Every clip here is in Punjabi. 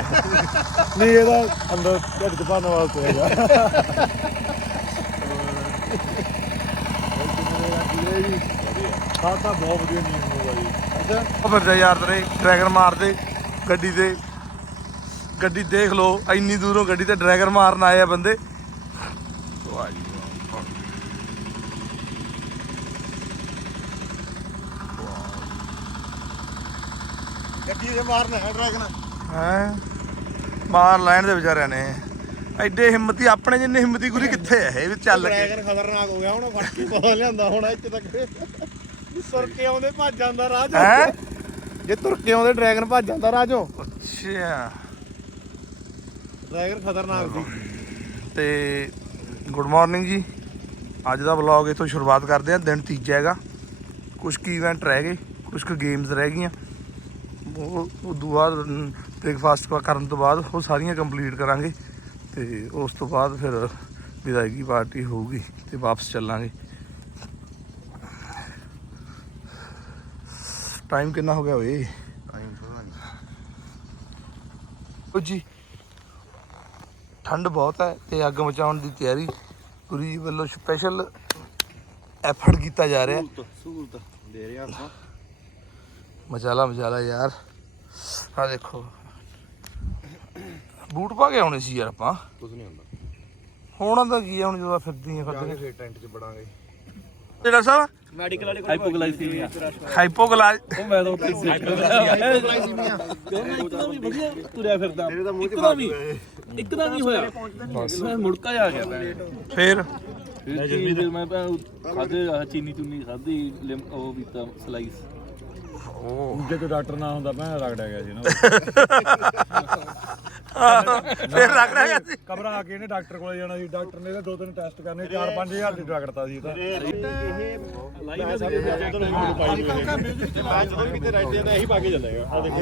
ਨਹੀਂ ਇਹਦਾ ਅੰਦਰ ਢਿੱਡ ਚ ਪਾਉਣ ਵਾਸਤੇ ਹੈਗਾ। ਹਾਂ ਤਾਂ ਬਹੁਤ ਵਧੀਆ ਨੀਂਦ ਹੋਊਗਾ ਜੀ। ਅੱਛਾ। ਫਿਰਦੇ ਯਾਰ ਤੇਰੇ ਡਰੈਗਨ ਮਾਰਦੇ ਗੱਡੀ ਤੇ। ਗੱਡੀ ਦੇਖ ਲਓ ਇੰਨੀ ਦੂਰੋਂ ਗੱਡੀ ਤੇ ਡਰੈਗਨ ਮਾਰਨ ਆਏ ਆ ਬੰਦੇ। ਵਾਹ ਜੀ ਵਾਹ। ਗੱਡੀ ਦੇ ਮਾਰਨਾ ਹੈ ਡਰੈਗਨ। ਹੈਂ? ਮਾਰ ਲੈਣ ਦੇ ਵਿਚਾਰਿਆਂ ਨੇ। ਐਡੇ ਹਿੰਮਤੀ ਆਪਣੇ ਜਿੰਨੇ ਹਿੰਮਤੀ ਗੁਰੀ ਕਿੱਥੇ ਹੈ ਇਹ ਵੀ ਚੱਲ ਕੇ। ਡਰੈਗਨ ਖਤਰਨਾਕ ਹੋ ਗਿਆ ਹੁਣ ਫੜ ਕੇ ਪਾ ਲਿਆਂਦਾ ਹੁਣ ਇੱਥੇ ਤੱਕ। ਤੁਰ ਕੇ ਆਉਂਦੇ ਭੱਜ ਜਾਂਦਾ ਰਾਹ ਚੋਂ। ਹੈ? ਜੇ ਤੁਰ ਕੇ ਆਉਂਦੇ ਡਰੈਗਨ ਭੱਜ ਜਾਂਦਾ ਚੋਂ। ਅੱਛਾ ਡਰੈਗਨ ਖਤਰਨਾਕ ਸੀ। ਤੇ ਗੁੱਡ ਮਾਰਨਿੰਗ ਜੀ। ਅੱਜ ਦਾ ਵਲੌਗ ਇਥੋਂ ਸ਼ੁਰੂਆਤ ਕਰਦੇ ਹਾਂ ਦਿਨ ਤੀਜਾ ਹੈਗਾ। ਕੁਝ ਕੁ ਇਵੈਂਟ ਰਹਿ ਗਏ ਕੁਝ ਕੁ ਗੇਮਸ ਰਹਿ ਗਈਆਂ। ਉਹ ਉਦੋਂ ਬਾਅਦ ਬ੍ਰੇਕਫਾਸਟ ਕਰਨ ਤੋਂ ਬਾਅਦ ਉਹ ਸਾਰੀਆਂ ਕੰਪਲੀਟ ਕਰਾਂਗੇ ਤੇ ਉਸ ਤੋਂ ਬਾਅਦ ਫਿਰ ਵਿਦਾਇਗੀ ਪਾਰਟੀ ਹੋਊਗੀ ਤੇ ਵਾਪਸ ਚੱਲਾਂਗੇ। ਟਾਈਮ ਕਿੰਨਾ ਹੋ ਗਿਆ ਓਏ? ਉਹ ਜੀ ਠੰਡ ਬਹੁਤ ਹੈ ਤੇ ਅੱਗ ਮਚਾਉਣ ਦੀ ਤਿਆਰੀ ਪੂਰੀ ਵੱਲੋਂ ਸਪੈਸ਼ਲ ਐਫਰਟ ਕੀਤਾ ਜਾ ਰਿਹਾ। ਸਹੂਲਤ ਦੇ ਰਹੇ ਆਪਾਂ। ਮਚਾਲਾ ਮਚਾਲਾ ਯਾਰ। ਆ ਦੇਖੋ। ਬੂਟ ਪਾ ਕੇ ਆਉਣੇ ਸੀ ਯਾਰ ਆਪਾਂ। ਕੁਝ ਨਹੀਂ ਹੁੰਦਾ। ਹੋਣਾ ਤਾਂ ਕੀ ਆ ਹੁਣ ਜਦੋਂ ਫਿਰਦੀਆਂ ਫਿਰਦੀਆਂ। ਫੇਰ ਟੈਂਟ 'ਚ ਬੜਾਂਗੇ ਜਿਹੜਾ ਸਾਹਿਬ ਮੈਡੀਕਲ ਵਾਲੇ ਕੋਲ ਹਾਈਪੋਗਲਾਈਸੀਮੀਆ ਹਾਈਪੋਗਲਾਜ ਉਹ ਮੈਂ ਤਾਂ ਉੱਥੇ ਸਿੱਖ ਕਿਉਂ ਮੈਂ ਇੱਕ ਦਾ ਵੀ ਵਧੀਆ ਤੁਰਿਆ ਫਿਰਦਾ। ਇੱਕ ਦਾ ਵੀ ਇੱਕ ਦਾ ਨਹੀਂ ਹੋਇਆ। ਮੈਂ ਮੁੜਕਾ ਜਾ ਗਿਆ ਫੇਰ? ਫਿਰ ਮੈਂ ਤਾਂ ਖਾਦੇ ਚੀਨੀ ਚੁੰਨੀ ਖਾਦੀ ਲਿਮ ਉਹ ਪੀਤਾ ਸਲਾਈਸ ਜੇ ਕੋਈ ਡਾਕਟਰ ਨਾ ਹੁੰਦਾ ਮੈਂ ਰਗੜਿਆ ਗਿਆ ਸੀ ਨਾ। ਫੇਰ ਲੱਗ ਰਿਹਾ ਸੀ। ਕਬਰਾਂ ਆ ਕੇ ਇਹਨੇ ਡਾਕਟਰ ਕੋਲੇ ਜਾਣਾ ਸੀ। ਡਾਕਟਰ ਨੇ ਇਹਦੇ ਦੋ ਤਿੰਨ ਟੈਸਟ ਕਰਨੇ 4-5000 ਦੀ ਰਗੜਤਾ ਸੀ ਇਹ ਤਾਂ। ਲਾਈਵ ਜਦੋਂ ਵੀ ਕਿਤੇ ਰਾਈਟ ਜਾਂਦਾ ਇਹੀ ਪਾ ਕੇ ਚੱਲੇਗਾ ਆ ਦੇਖੋ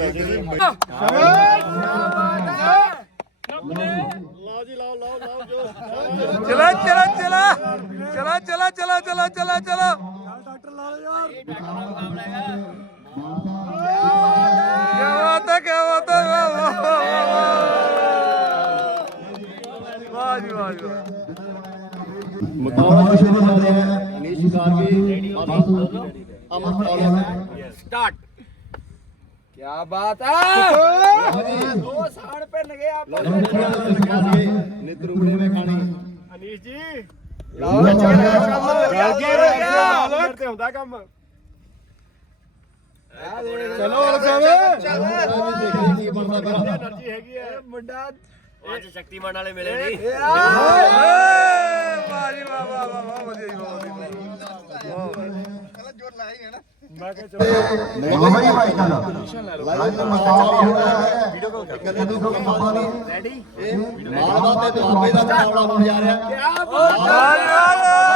ਲਾਓ ਜੀ ਲਾਓ ਲਾਓ ਲਾਓ ਜੋ। ਚਲਾ ਚਲਾ ਚਲਾ। ਚਲਾ ਚਲਾ ਚਲਾ ਚਲਾ ਚਲਾ ਚਲਾ। ਡਾਕਟਰ ਲਾ ਲਓ ਯਾਰ। ਕਿਆ ਬਾਤ ਹੈ ਕਿਆ ਬਾਤ ਹੈ ਵਾਹ ਜੀ। ਵਾਹ ਜੀ ਮੁਕਾਬਲਾ ਸ਼ੁਰੂ ਹੋ ਰਿਹਾ ਹੈ ਅਨੀਸ਼ ਕਾਰਗੀ ਅਮਨ ਪਾਲਾ ਸਟਾਰਟ क्या बात है दो साढ़ पे लगे आप नित्रुगड़े में खानी अनीश जी लाओ चल गया काम करते हुंदा काम ਚਲੋ ਹੋਰ ਸਾਹਿਬ। ਚੱਲ ਕੀ ਬਣਦਾ ਤੇਰਾ એનર્ਜੀ ਹੈਗੀ ਆ। ਮੁੰਡਾ ਅੱਜ ਸ਼ਕਤੀਮਾਨ ਵਾਲੇ ਮਿਲੇ ਨਹੀਂ ਵਾਹ ਵਾਹ ਵਾਹ ਵਾਹ ਵਧੀਆ ਜੀ ਵਾਹ ਮੈਂ ਕਿਹਾ ਚਲੋ ਮਹਾਮਾਰੀ ਭਾਈ ਨਾਲ ਲਾਈਵ ਮਸਤਾ ਚੱਲੀ ਹੋਣਾ ਹੈ। ਵੀਡੀਓ ਕਾਲ ਕਰ ਕਦੋਂ ਤੋਂ ਮਾਮਾ ਨੇ ਰੈਡੀ ਮਾਲਵਾ ਤੇ ਦੁਆਬੇ ਦਾ ਮੁਕਾਬਲਾ ਹੋਣ ਜਾ ਰਿਹਾ ਕੀ ਬਾਤ ਹੈ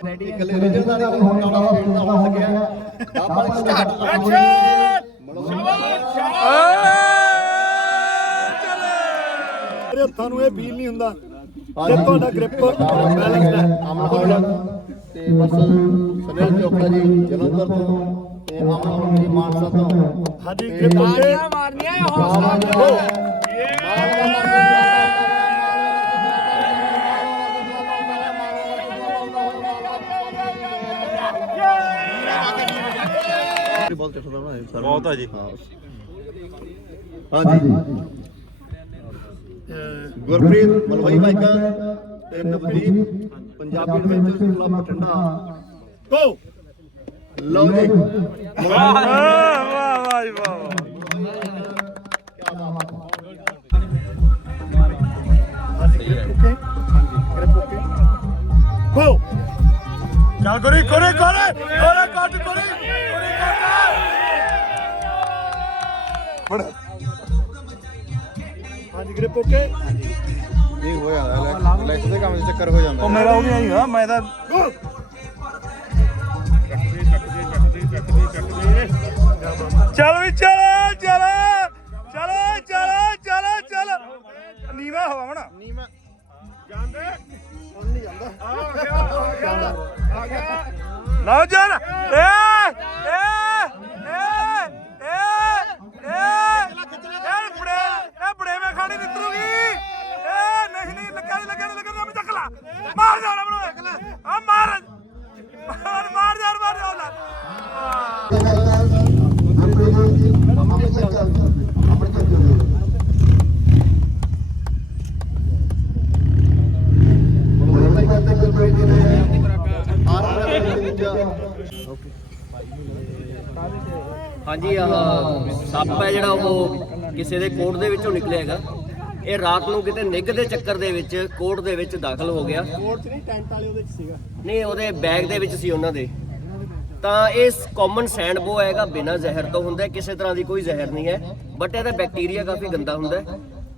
ਇਕੱਲੇ ਰਿਜਨ ਦਾ ਨਹੀਂ ਹੁਣ ਮੁਕਾਬਲਾ ਫੇਰ ਦਾ ਹੋਣ ਲੱਗਿਆ ਆਪਾਂ ਸਟਾਰਟ। ਐਕਸ਼ਨ ਮੇਰੇ ਹੱਥਾਂ ਨੂੰ ਇਹ ਫੀਲ ਨਹੀਂ ਹੁੰਦਾ ਜੇ ਤੁਹਾਡਾ ਗ੍ਰਿਪ ਬੈਲੈਂਸਡ ਹੈ। ਅਮਨ ਹੋਲ ਤੇ ਬਸ ਸੁਨੀਲ ਚੋਪੜਾ ਜੀ ਜਲੰਧਰ ਤੋਂ ਤੇ ਅਮਨ ਹੋਲ ਜੀ ਮਾਨਸਾ ਤੋਂ। ਹਾਂਜੀ ਗ੍ਰਿਪ ਬਹੁਤ ਆ ਜੀ। ਹਾਂ। ਹਾਂਜੀ। ਗੁਰਪ੍ਰੀਤ ਮਲਵਈ ਬਾਈਕਾ ਤੇ Navdeep Punjabi adventure club Bathinda. Go ਲਓ ਜੀ। ਵਾਹ ਵਾਹ ਵਾਹ ਵਾਹ ਵਾਹ ਓਕੇ ਹਾਂਜੀ okay go Guri Guri Guri Guri cut Guri. ਬਣ ਹਾਂਜੀ ਗ੍ਰਿਪ ਓਕੇ? ਨਹੀਂ ਹੋ ਜਾਂਦਾ ਲੈਕਟ ਦੇ ਕੰਮ 'ਚ ਚੱਕਰ ਹੋ ਜਾਂਦਾ। ਉਹ ਮੇਰਾ ਉਹ ਨਹੀਂ ਹੈਗਾ ਮੈਂ ਤਾਂ ਚੱਲ ਵੀ ਚੱਲ ਚੱਲ ਚੱਲ ਚੱਲ ਚੱਲ ਚੱਲ। ਨੀਵਾ ਹਵਾ ਹੁਣ ਨੀਮਾ ਜਾਂਦੇ? ਹੁਣ ਨਹੀਂ ਜਾਂਦਾ ਆ ਗਿਆ। ਆ ਗਿਆ। ਆ ਗਿਆ। ਲਓ ਜਨ ਏ! ਉਹ ਕਿਸੇ ਦੇ ਕੋਟ ਦੇ ਵਿੱਚੋਂ ਨਿਕਲਿਆ ਹੈਗਾ। ਇਹ ਰਾਤ ਨੂੰ ਕਿਤੇ ਨਿੱਘ ਦੇ ਚੱਕਰ ਦੇ ਵਿੱਚ ਕੋਟ ਦੇ ਵਿੱਚ ਦਾਖਲ ਹੋ ਗਿਆ। ਕੋਰਟ ਚ ਨਹੀਂ ਟੈਂਟ ਵਾਲੇ ਉਹਦੇ ਚ ਸੀਗਾ। ਨਹੀਂ ਉਹਦੇ ਬੈਗ ਦੇ ਵਿੱਚ ਸੀ ਉਹਨਾਂ ਦੇ। ਤਾਂ ਇਹ ਕਾਮਨ ਸੈਂਡਬੋ ਹੈਗਾ ਬਿਨਾਂ ਜ਼ਹਿਰ ਤੋਂ ਹੁੰਦਾ ਕਿਸੇ ਤਰ੍ਹਾਂ ਦੀ ਕੋਈ ਜ਼ਹਿਰ ਨਹੀਂ ਹੈ। ਬਟ ਇਹਦਾ ਬੈਕਟੀਰੀਆ ਕਾਫੀ ਗੰਦਾ ਹੁੰਦਾ।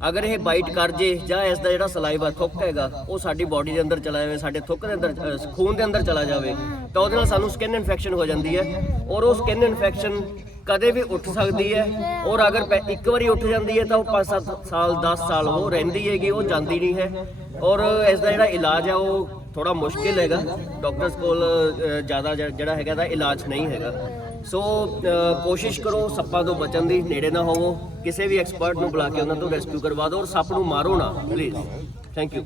ਅਗਰ ਇਹ ਬਾਈਟ ਕਰ ਜੇ ਜਾਂ ਇਸ ਦਾ ਜਿਹੜਾ ਸਲਾਈਵਾ ਥੁੱਕ ਹੈਗਾ ਉਹ ਸਾਡੀ ਬਾਡੀ ਦੇ ਅੰਦਰ ਚਲਾ ਜਾਵੇ ਸਾਡੇ ਥੁੱਕ ਦੇ ਅੰਦਰ ਖੂਨ ਦੇ ਅੰਦਰ ਚਲਾ ਜਾਵੇ ਤਾਂ ਉਹਦੇ ਨਾਲ ਸਾਨੂੰ ਸਕਿਨ ਇਨਫੈਕਸ਼ਨ ਹੋ ਜਾਂਦੀ ਹੈ। ਔਰ ਉਹ ਸਕਿਨ ਇਨਫੈਕਸ਼ਨ ਕਦੇ ਵੀ ਉੱਠ ਸਕਦੀ ਹੈ ਔਰ ਅਗਰ ਪੈ- ਇੱਕ ਵਾਰੀ ਉੱਠ ਜਾਂਦੀ ਹੈ ਤਾਂ ਉਹ 5-7 ਸਾਲ 10 ਸਾਲ ਉਹ ਰਹਿੰਦੀ ਹੈਗੀ ਉਹ ਜਾਂਦੀ ਨਹੀਂ ਹੈ। ਔਰ ਇਸ ਦਾ ਜਿਹੜਾ ਇਲਾਜ ਹੈ ਉਹ ਥੋੜਾ ਮੁਸ਼ਕਿਲ ਹੈਗਾ। ਡਾਕਟਰਸ ਕੋਲ ਜ਼ਿਆਦਾ ਜਿਹੜਾ ਹੈਗਾ ਦਾ ਇਲਾਜ ਨਹੀਂ ਹੈਗਾ। ਸੋ ਕੋਸ਼ਿਸ਼ ਕਰੋ ਸੱਪਾਂ ਤੋਂ ਬਚਣ ਦੀ ਨੇੜੇ ਨਾ ਹੋਵੋ। ਕਿਸੇ ਵੀ ਐਕਸਪਰਟ ਨੂੰ ਬੁਲਾ ਕੇ ਉਹਨਾਂ ਤੋਂ ਰੈਸਕਿਊ ਕਰਵਾ ਦਿਓ ਔਰ ਸੱਪ ਨੂੰ ਮਾਰੋ ਨਾ ਪਲੀਜ਼। ਥੈਂਕ ਯੂ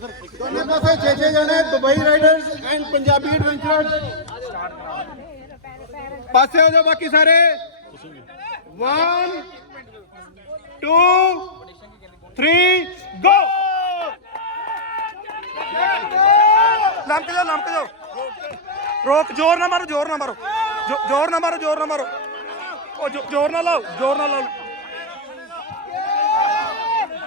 ਦੋਨੇ ਪਾਸੇ 6-6 ਜਣੇ, Dubai riders and Punjabi adventurers ਪਾਸੇ ਹੋ ਜਾਓ ਬਾਕੀ ਸਾਰੇ। 1 2 3 ਗੋ ਲੰਕ ਜਾਓ ਲੰਕ ਜਾਓ। ਰੋਕ, ਜ਼ੋਰ ਨਾ ਮਾਰੋ, ਜ਼ੋਰ ਨਾ ਮਾਰੋ। ਜ਼ੋ- ਜ਼ੋਰ ਨਾ ਮਾਰੋ, ਜ਼ੋਰ ਨਾ ਮਾਰੋ। ਉਹ ਜ਼ੋਰ ਨਾ ਲਾਓ, ਜ਼ੋਰ ਨਾ ਲਾਓ।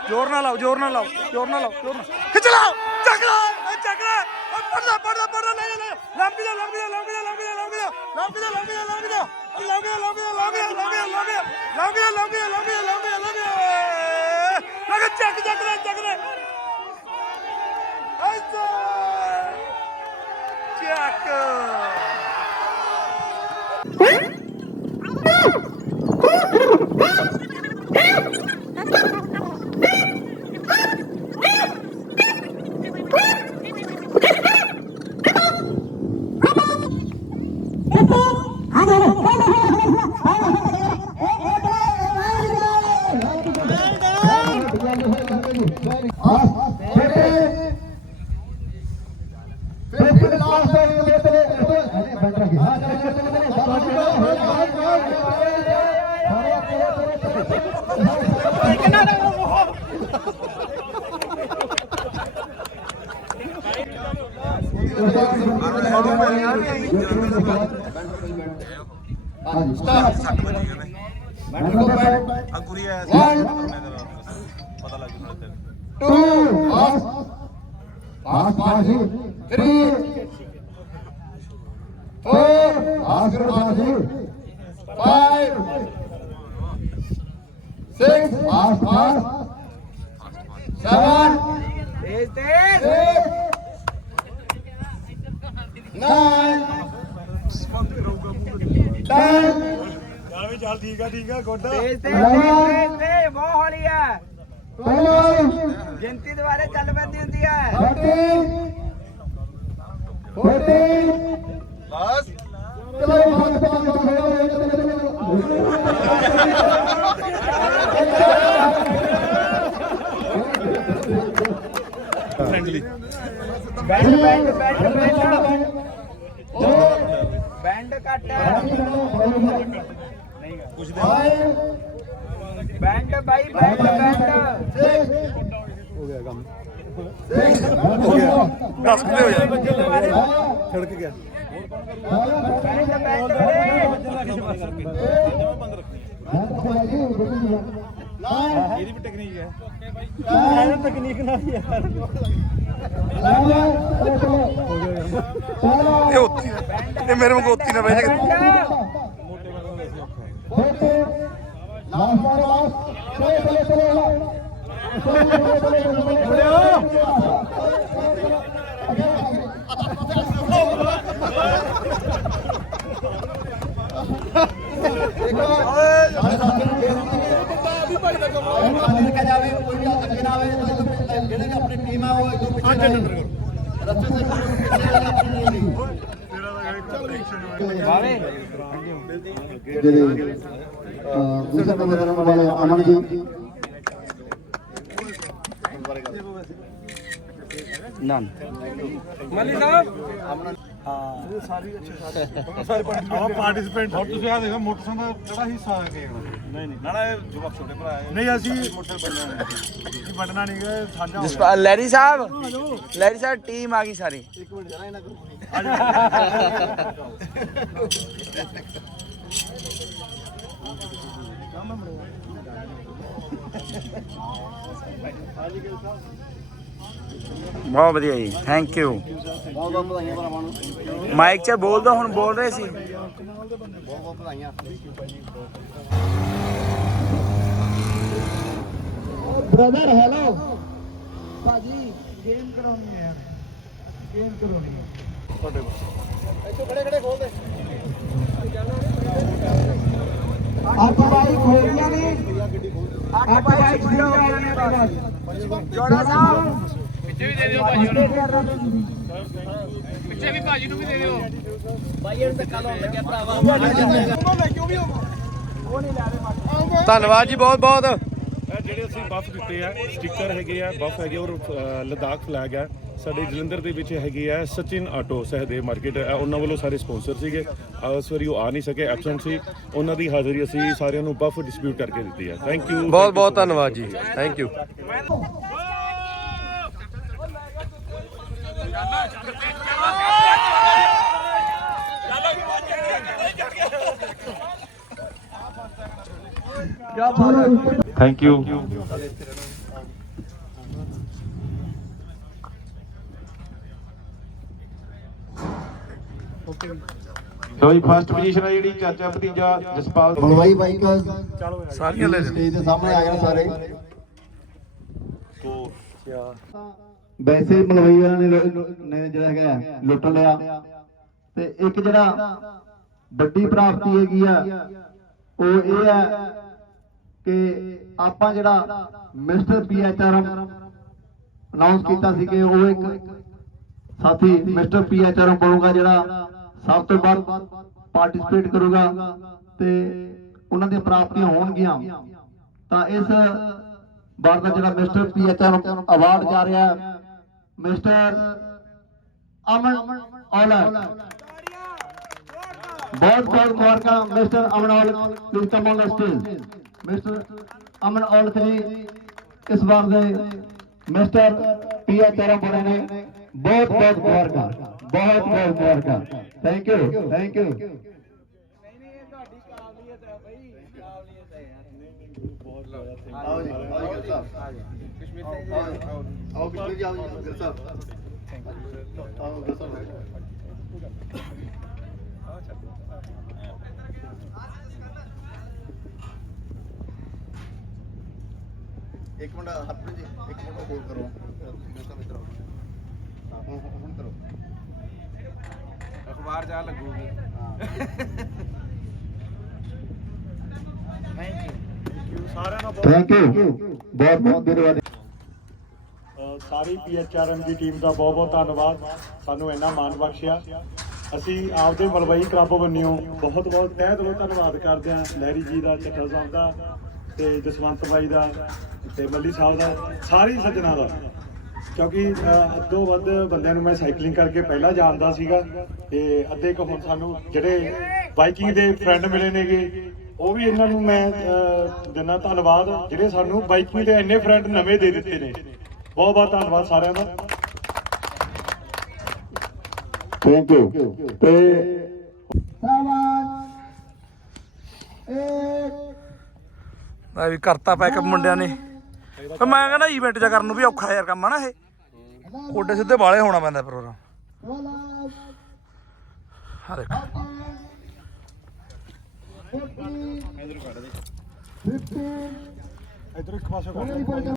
ਜ਼ੋਰ ਨਾ ਲਾਓ ਜ਼ੋਰ ਨਾ ਲਾਓ ਜ਼ੋਰ ਨਾ ਲਾਓ ਜ਼ੋਰ ਨਾ ਖਿੱਚ ਲਾਓ ਚੱਕ ਲਾ ਇਹ ਚੱਕ ਲੈ ਉਹ ਪੜਦਾ ਪੜਦਾ ਪੜਦਾ ਲੈ ਲੈ ਲੰਕ ਜਾ ਲੰਕ ਜਾ ਲੰਕ ਜਾ ਲੰਕ ਜਾ ਲੰਕ ਜਾ ਲੰਕ ਜਾ ਲੰਕ ਜਾ ਲੰਕ ਜਾ ਲੰਕ ਜਾ ਲੰਕ ਜਾ ਲੰਕ ਜਾ ਲੰਕ ਜਾ ਲੰਕ ਜਾ ਲੰਕ ਜਾ ਲੰਕ ਜਾ ਲੰਕ ਜਾ ਲੰਕ ਜਾ ਲੰਕ ਜਾ ਲੰਕ ਚੱਕ ਚੱਕ Opo! ਅੰਗੂਰੀ ਆਇਆ ਸੀ ਪਤਾ ਲੱਗ ਗਿਆ ਤੇਰੇ two pass pass pass 3 four, Oscar Basu, five, six, Oscar, seven, eight, eight. ਚੱਲ ਵੀ ਚੱਲ ਠੀਕ ਆ ਠੀਕ ਆ ਗੁੱਡ। eleven, ਬਹੁਤ ਹੌਲੀ ਆ। ਗਿਣਤੀ ਦੁਆਰੇ ਚੱਲ ਪੈਂਦੀ ਹੁੰਦੀ ਆ। ਬਸ। ਚਲੋ ਬਾਹਰ ਬਾਹਰ band band band band band. Cut band bye band band. ਦੱਸ ਕਿਲੇ ਹੋ ਜਾ ਛੜਕ ਗਿਆ ਬੈਂਡ ਬੈਂਡ। ਇਹਦੀ ਵੀ ਟੈਕਨੀਕ ਹੈ। ਯਾਰ ਤਕਨੀਕ ਨਾਲ ਯਾਰ ਇਹ ਉੱਤੀ ਇਹ ਮੇਰੇ ਮੂੰਹ ਉੱਤੀ ਨਾ ਬਹਿ ਜਾ ਇੱਕ ਓਏ ਸਾਡੇ ਸਾਥੀ ਨੂੰ ਬੇਨਤੀ ਹੈ ਕਿ ਤਾਂ ਵੀ ਭਾਈ ਦਾ ਕੰਮ ਜਿਹੜੇ ਵੀ ਆਪਣੀ ਟੀਮ ਆ ਉਹ ਇਦੋਂ ਪਿੱਛੇ ਰਹੇ ਰਸਤੇ ਸੇ ਆਪਣੀ ਟੀਮ ਦੀ ਜਿਹੜੇ ਅਹ, ਦੂਸਰੇ ਨੰਬਰ ਕਰਨ ਵਾਲੇ ਅਮਨ ਜੀ ਆਹ ਪਾਰਟਿਸਪੈਂਟ ਹੁਣ ਤੁਸੀਂ ਆ ਦੇਖੋ ਮੋਟਰਸਾਈਕਲ ਦਾ ਕਿਹੜਾ ਹਿੱਸਾ ਹੈ ਗੇਮ ਨਹੀਂ ਨਹੀਂ। ਨਾ ਨਾ ਇਹ ਜਵਾਬ ਛੋਟੇ ਭਰਾ ਹੈ। ਨਹੀਂ ਅਸੀਂ ਮੋਟਰਸਾਈਕਲ ਬਣਨਾ ਨਹੀਂ। ਬਣਨਾ ਨਹੀਂ ਗਾ ਸਾਂਝਾ ਹੋ ਗਿਆ। Larry Sahib? Larry Sahib team ਆ ਗਈ ਸਾਰੀ। ਬਹੁਤ ਵਧੀਆ ਜੀ ਥੈਂਕ ਯੂ ਬਹੁਤ ਬਹੁਤ ਵਧਾਈਆਂ ਭਰਾਵਾਂ ਨੂੰ ਮਾਈਕ 'ਚ ਬੋਲ ਦੋ ਹੁਣ ਬੋਲ ਰਹੇ ਸੀ। ਬਹੁਤ ਬਹੁਤ ਵਧਾਈਆਂ ਬ੍ਰਦਰ ਹੈਲੋ ਭਾਜੀ ਗੇਮ ਕਰਾਉਣੀ ਹੈ ਗੇਮ ਕਰਾਉਣੀ ਹੈ। ਇੱਥੋਂ ਖੜੇ ਖੜੇ ਖੋਲ ਦੇ। ਅੱਠ ਬਾਈ ਖੋਲੀਆਂ ਨੇ। ਅੱਠ ਬਾਈ ਖੋਲੀਆਂ ਨੇ ਜੋੜਾ ਸਾਹਿਬ। ਪਿੱਛੇ ਵੀ ਦੇ ਦਿਓ ਭਾਜੀ ਬਾਈ ਇਹਨੂੰ ਧੱਕਾ ਲਾਉਣ ਲੱਗਿਆ ਭਰਾਵਾ। ਧੰਨਵਾਦ ਜੀ ਬਹੁਤ ਬਹੁਤ। ਇਹ ਜਿਹੜੇ ਅਸੀਂ ਬੱਫ ਦਿੱਤੇ ਆ ਸਟicker ਹੈਗੇ ਆ ਬੱਫ ਹੈਗੇ ਔਰ ਲੱਦਾਖ ਫਲੈਗ ਆ। ਸਾਡੇ ਜਲੰਧਰ ਦੇ ਵਿੱਚ ਹੈਗੇ ਆ ਸਚਿਨ ਆਟੋ ਸਹਦੇਵ ਮਾਰਕੀਟ ਉਹਨਾਂ ਵੱਲੋਂ ਸਾਰੇ ਸਪਾਂਸਰ ਸੀਗੇ। ਇਸ ਵਾਰੀ ਉਹ ਆ ਨਹੀਂ ਸਕੇ ਐਬਸੈਂਟ ਸੀ। ਉਹਨਾਂ ਦੀ ਹਾਜ਼ਰੀ ਅਸੀਂ ਸਾਰਿਆਂ ਨੂੰ ਬੱਫ ਡਿਸਟ੍ਰੀਬਿਊਟ ਕਰਕੇ ਦਿੱਤੀ ਆ। ਥੈਂਕ ਯੂ ਬਹੁਤ ਬਹੁਤ ਧੰਨਵਾਦ ਜੀ। ਥੈਂਕ ਯੂ ਥੈਂਕ ਯੂ ਲੋ ਜੀ ਫਸਟ ਪੋਜੀਸ਼ਨ ਹੈ ਜਿਹੜੀ ਚਾਚਾ ਭਤੀਜਾ ਜਸਪਾਲ ਮਲਵਾਈ ਬਾਈਕ ਸਾਰੀਆਂ ਲੈ ਸਟੇਜ ਦੇ ਸਾਹਮਣੇ ਆ ਜਾਣ ਸਾਰੇ। ਵੈਸੇ ਮਲਵਈ ਵਾਲਿਆਂ ਨੇ ਨੇ ਜਿਹੜਾ ਹੈਗਾ ਲੁੱਟ ਲਿਆ। ਤੇ ਇੱਕ ਜਿਹੜਾ ਵੱਡੀ ਪ੍ਰਾਪਤੀ ਹੈਗੀ ਆ, ਉਹ ਇਹ ਹੈ ਕਿ ਆਪਾਂ ਜਿਹੜਾ ਮਿਸਟਰ ਪੀਐਚਆਰਐਮ ਅਨਾਉਂਸ ਕੀਤਾ ਸੀ ਕਿ ਉਹ ਇੱਕ ਸਾਥੀ ਮਿਸਟਰ ਪੀਐਚਆਰਐਮ ਬਣੂਗਾ, ਜਿਹੜਾ ਸਭ ਤੋਂ ਵੱਧ ਪਾਰਟਿਸਿਪੇਟ ਕਰੂਗਾ ਤੇ ਉਹਨਾਂ ਦੀਆਂ ਪ੍ਰਾਪਤੀਆਂ ਹੋਣਗੀਆਂ। ਤਾਂ ਇਸ ਵਾਰ ਦਾ ਜਿਹੜਾ ਮਿਸਟਰ ਪੀਐਚਆਰ ਅਵਾਰਡ ਜਾ ਰਿਹਾ ਹੈ ਮਿਸਟਰ ਅਮਨ ਔਲਖ ਬਹੁਤ ਬਹੁਤ ਮੁਬਾਰਕਾਂ mister Aman Aulakh please come on the stage mister Aman Aulakh ji ਇਸ ਵਾਰ ਦੇ ਮਿਸਟਰ ਪੀਐਚਆਰ ਬਣੇ ਨੇ ਬਹੁਤ ਬਹੁਤ ਮੁਬਾਰਕਾਂ ਬਹੁਤ ਬਹੁਤ ਮੁਬਾਰਕਾਂ ਥੈਂਕ ਯੂ ਥੈਂਕ ਯੂ ਆਓ ਜੀ ਆਓ ਜੀ ਗਿਰ ਸਾਹਿਬ ਆਓ ਕਸ਼ਮੀਰ ਜੀ ਆਓ ਜੀ ਗਿਰ ਸਾਹਿਬ ਆਓ ਗਿਰ ਸਾਹਿਬ ਇੱਕ ਮਿੰਟ ਹਰਪ੍ਰੀਤ ਜੀ ਇੱਕ ਮਿੰਟ ਹੋਲਡ ਕਰੋ ਗਿਰ ਸਾਹਿਬ ਇੱਧਰ ਆਓ ਹਾਂ ਹੁਣ ਹੁਣ ਕਰੋ ਅਖਬਾਰ ਜਾ ਲੱਗੂਗੀ ਸਾਰਿਆਂ ਦਾ ਥੈਂਕ ਯੂ ਬਹੁਤ ਬਹੁਤ ਧੰਨਵਾਦ ਅ, ਸਾਰੀ ਪੀਐਚਆਰਐਮ ਦੀ ਟੀਮ ਦਾ ਬਹੁਤ ਬਹੁਤ ਧੰਨਵਾਦ। ਸਾਨੂੰ ਇੰਨਾ ਮਾਣ ਬਖਸ਼ਿਆ। ਅਸੀਂ ਆਪਦੇ ਮਲਵਈ ਕਲੱਬ ਵੱਲੋਂ ਬਹੁਤ ਬਹੁਤ ਤਹਿ ਦਿਲੋਂ ਧੰਨਵਾਦ ਕਰਦੇ ਹਾਂ ਲਹਿਰੀ ਜੀ ਦਾ ਚੱਠਾ ਸਾਹਿਬ ਦਾ ਤੇ ਜਸਵੰਤ ਬਾਈ ਦਾ ਤੇ ਮੱਲੀ ਸਾਹਿਬ ਦਾ, ਸਾਰੀ ਸੱਜਣਾ ਦਾ। ਕਿਉਂਕਿ ਅੱਧੋ ਵੱਧ ਬੰਦਿਆਂ ਨੂੰ ਮੈਂ ਸਾਈਕਲਿੰਗ ਕਰਕੇ ਪਹਿਲਾਂ ਜਾਣਦਾ ਸੀਗਾ ਤੇ ਅੱਧੇ ਕੁ ਹੁਣ ਸਾਨੂੰ ਜਿਹੜੇ ਬਾਈਕਿੰਗ ਦੇ ਫਰੈਂਡ ਮਿਲੇ ਨੇਗੇ, ਉਹ ਵੀ ਇਹਨਾਂ ਨੂੰ ਮੈਂ ਦਿੰਦਾ ਧੰਨਵਾਦ। ਜਿਹੜੇ ਸਾਨੂੰ ਬਾਈਕਿੰਗ ਦੇ ਇੰਨੇ ਫਰੈਂਡ ਨਵੇਂ ਦੇ ਦਿੱਤੇ ਨੇ। ਬਹੁਤ ਬਹੁਤ ਧੰਨਵਾਦ ਸਾਰਿਆਂ ਦਾ। ਥੈਂਕ ਯੂ ਤੇ ਆ ਵੀ ਕਰਤਾ ਪੈਕ ਮੁੰਡਿਆਂ ਨੇ। ਪਰ ਮੈਂ ਕਹਿੰਦਾ ਇਵੈਂਟ ਜਾ ਕਰਨ ਨੂੰ ਵੀ ਔਖਾ ਯਾਰ ਕੰਮ ਆ ਨਾ ਇਹ। ਕੋਡੇ ਸਿੱਧੇ ਵਾਲੇ ਹੋਣਾ ਪੈਂਦਾ ਪ੍ਰੋਗਰਾਮ ਹਾਂ ਦੇਖੋ। ਇਧਰ ਇੱਕ ਪਾਸੇ